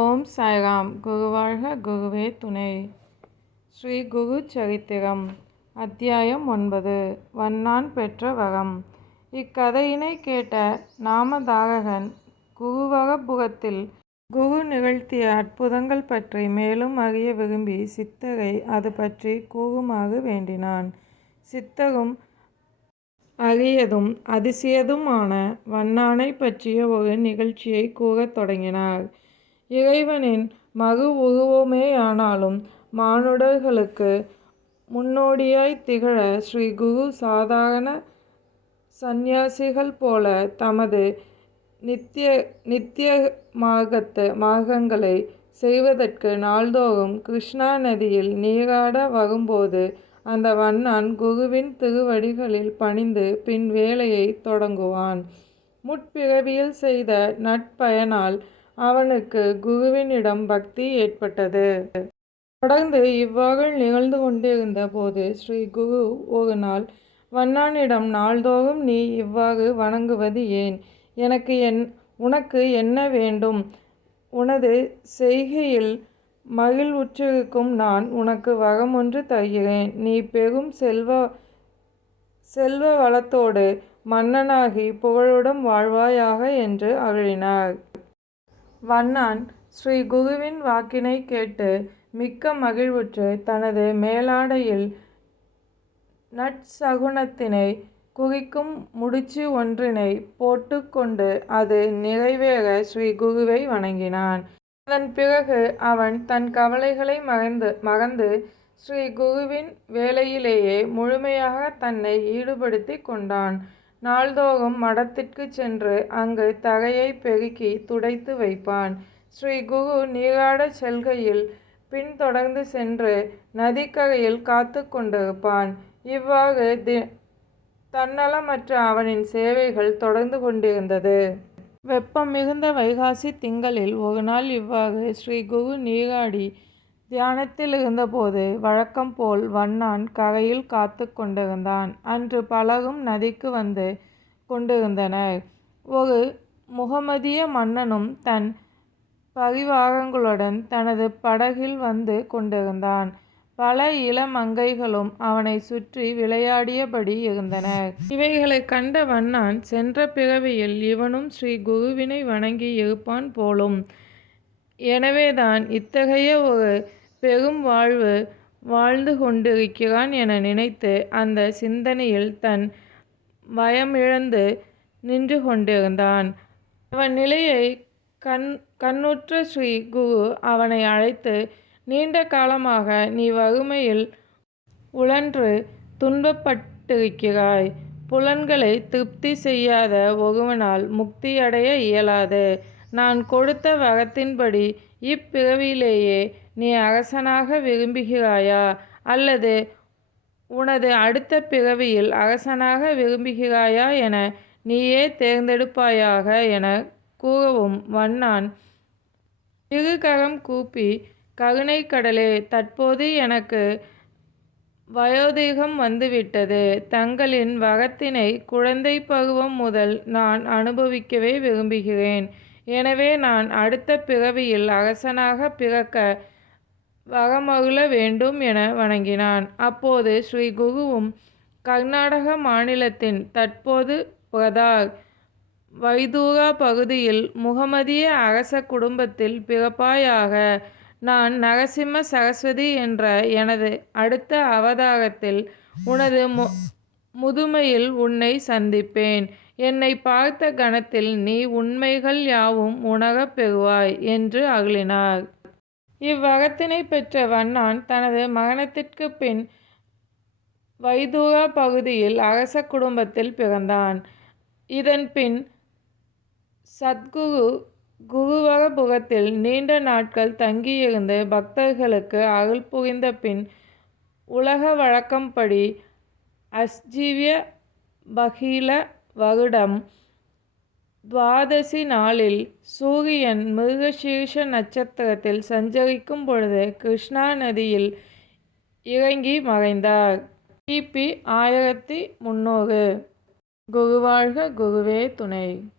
ஓம் சாய்ராம். குருவாழ்க குருவே துணை. ஸ்ரீ குரு சரித்திரம் அத்தியாயம் ஒன்பது. வண்ணான் பெற்ற வரம். இக்கதையினை கேட்ட நாமதாரகன் குருவரபுரத்தில் குரு நிகழ்த்திய அற்புதங்கள் பற்றி மேலும் அறிய விரும்பி சித்தரை அது பற்றி கூறுமாறு வேண்டினான். சித்தரும் அரியதும் அதிசயதுமான வண்ணானை பற்றிய ஒரு நிகழ்ச்சியை கூறத் தொடங்கினார். இறைவனின் மறு உருவமேயானாலும் மானுடர்களுக்கு முன்னோடியாய் திகழ ஸ்ரீ குரு சாதாரண சந்நியாசிகள் போல தமது நித்திய நித்திய மார்க்கத்து மார்க்கங்களை செய்வதற்கு நாள்தோறும் கிருஷ்ணா நதியில் நீராட வரும்போது அந்த வண்ணான் குருவின் திருவடிகளில் பணிந்து பின் வேலையை தொடங்குவான். முற்பிறவியில் செய்த நட்பயனால் அவனுக்கு குருவினிடம் பக்தி ஏற்பட்டது. தொடர்ந்து இவ்வாறு நிகழ்ந்து கொண்டிருந்த போது ஸ்ரீ குரு ஒரு நாள் வண்ணானிடம் நாள்தோறும் நீ இவ்வாறு வணங்குவது ஏன்? எனக்கு என் உனக்கு என்ன வேண்டும்? உனது செய்கையில் மகிழ்வுற்றிருக்கும் நான் உனக்கு வரமொன்று தருகிறேன். நீ பெரும் செல்வ செல்வ வளத்தோடு மன்னனாகி புகழுடன் வாழ்வாயாக என்று அருளினார். வண்ணான் ஸ்ரீ குருவின் வாக்கினை கேட்டு மிக்க மகிழ்வுற்று தனது மேலாடையில் நட்சகுணத்தினை குறிக்கும் முடிச்சு ஒன்றினை போட்டுக்கொண்டு அது நிறைவேற ஸ்ரீ குருவை வணங்கினான். அதன் பிறகு அவன் தன் கவலைகளை மறந்து மறந்து ஸ்ரீ குருவின் வேலையிலேயே முழுமையாக தன்னை ஈடுபடுத்தி கொண்டான். நாள்தோறும் மடத்திற்கு சென்று அங்கு தரையை பெருக்கி துடைத்து வைப்பான். ஸ்ரீ குரு நீராடச் செல்கையில் பின்தொடர்ந்து சென்று நதிக்கரையில் காத்து கொண்டிருப்பான். இவ்வாறு தி தன்னலமற்ற அவனின் சேவைகள் தொடர்ந்து கொண்டிருந்தது. வெப்பம் மிகுந்த வைகாசி திங்களில் ஒரு நாள் இவ்வாறு ஸ்ரீ குரு நீராடி தியானத்தில் இருந்தபோது வழக்கம் போல் வண்ணான் கரையில் காத்து கொண்டிருந்தான். அன்று பலரும் நதிக்கு வந்து கொண்டிருந்தனர். ஒரு முகமதிய மன்னனும் தன் பரிவாரங்களுடன் தனது படகில் வந்து கொண்டிருந்தான். பல இளமங்கைகளும் அவனை சுற்றி விளையாடியபடி இருந்தனர். இவைகளை கண்ட வண்ணான் சென்ற பிறவியில் இவனும் ஸ்ரீ குருவினை வணங்கி இருப்பான் போலும். எனவேதான் இத்தகைய ஒரு பெரும் வாழ்வு வாழ்ந்து கொண்டிருக்கிறான் என நினைத்து அந்த சிந்தனையில் தன் பயமிழந்து நின்று கொண்டிருந்தான். அவன் நிலையை கண் கண்ணுற்ற ஸ்ரீ குரு அவனை அழைத்து நீண்ட காலமாக நீ வறுமையில் உழன்று துன்பப்பட்டிருக்கிறாய். புலன்களை திருப்தி செய்யாத ஒருவனால் முக்தியடைய இயலாது. நான் கொடுத்த வரத்தின்படி இப்பிறவியிலேயே நீ அரசனாக விரும்புகிறாயா? அல்லது உனது அடுத்த பிறவியில் அரசனாக விரும்புகிறாயா என நீயே தேர்ந்தெடுப்பாயாக என கூறவும் வண்ணான். இருகரம் கூப்பி கருணை கடலே தற்போது எனக்கு வயோதிகம் வந்துவிட்டது. தங்களின் வரத்தினை குழந்தை பருவம் முதல் நான் அனுபவிக்கவே விரும்புகிறேன். எனவே நான் அடுத்த பிறவியில் அரசனாக பிறக்க வரமருள வேண்டும் என வணங்கினான். அப்போது ஸ்ரீ குருவும் கர்நாடக மாநிலத்தின் தற்போது பிரதார் வைதூரா பகுதியில் முகமதிய அரச குடும்பத்தில் பிறப்பாயாக நான் நரசிம்ம சரஸ்வதி என்ற எனது அடுத்த அவதாரத்தில் உனது மு முதுமையில் உன்னை சந்திப்பேன். என்னை பார்த்த கணத்தில் நீ உண்மைகள் யாவும் உணரப் பெறுவாய் என்று அருளினார் இவ்வகத்தினை பெற்ற வண்ணான் தனது மரணத்திற்கு பின் வைதூரா பகுதியில் அரச குடும்பத்தில் பிறந்தான். இதன் பின் சத்குரு குருவரபுரத்தில் நீண்ட நாட்கள் தங்கியிருந்து பக்தர்களுக்கு அருள் புரிந்த பின் உலக வழக்கம்படி அஸ்ஜீவிய பகீல வருடம் துவாதசி நாளில் சூரியன் மிருகசீர்ஷ நட்சத்திரத்தில் சஞ்சரிக்கும் பொழுது கிருஷ்ணா நதியில் இறங்கி மறைந்தார். கிபி ஆயிரத்தி முந்நூறு குருவாழ்க குருவே துணை.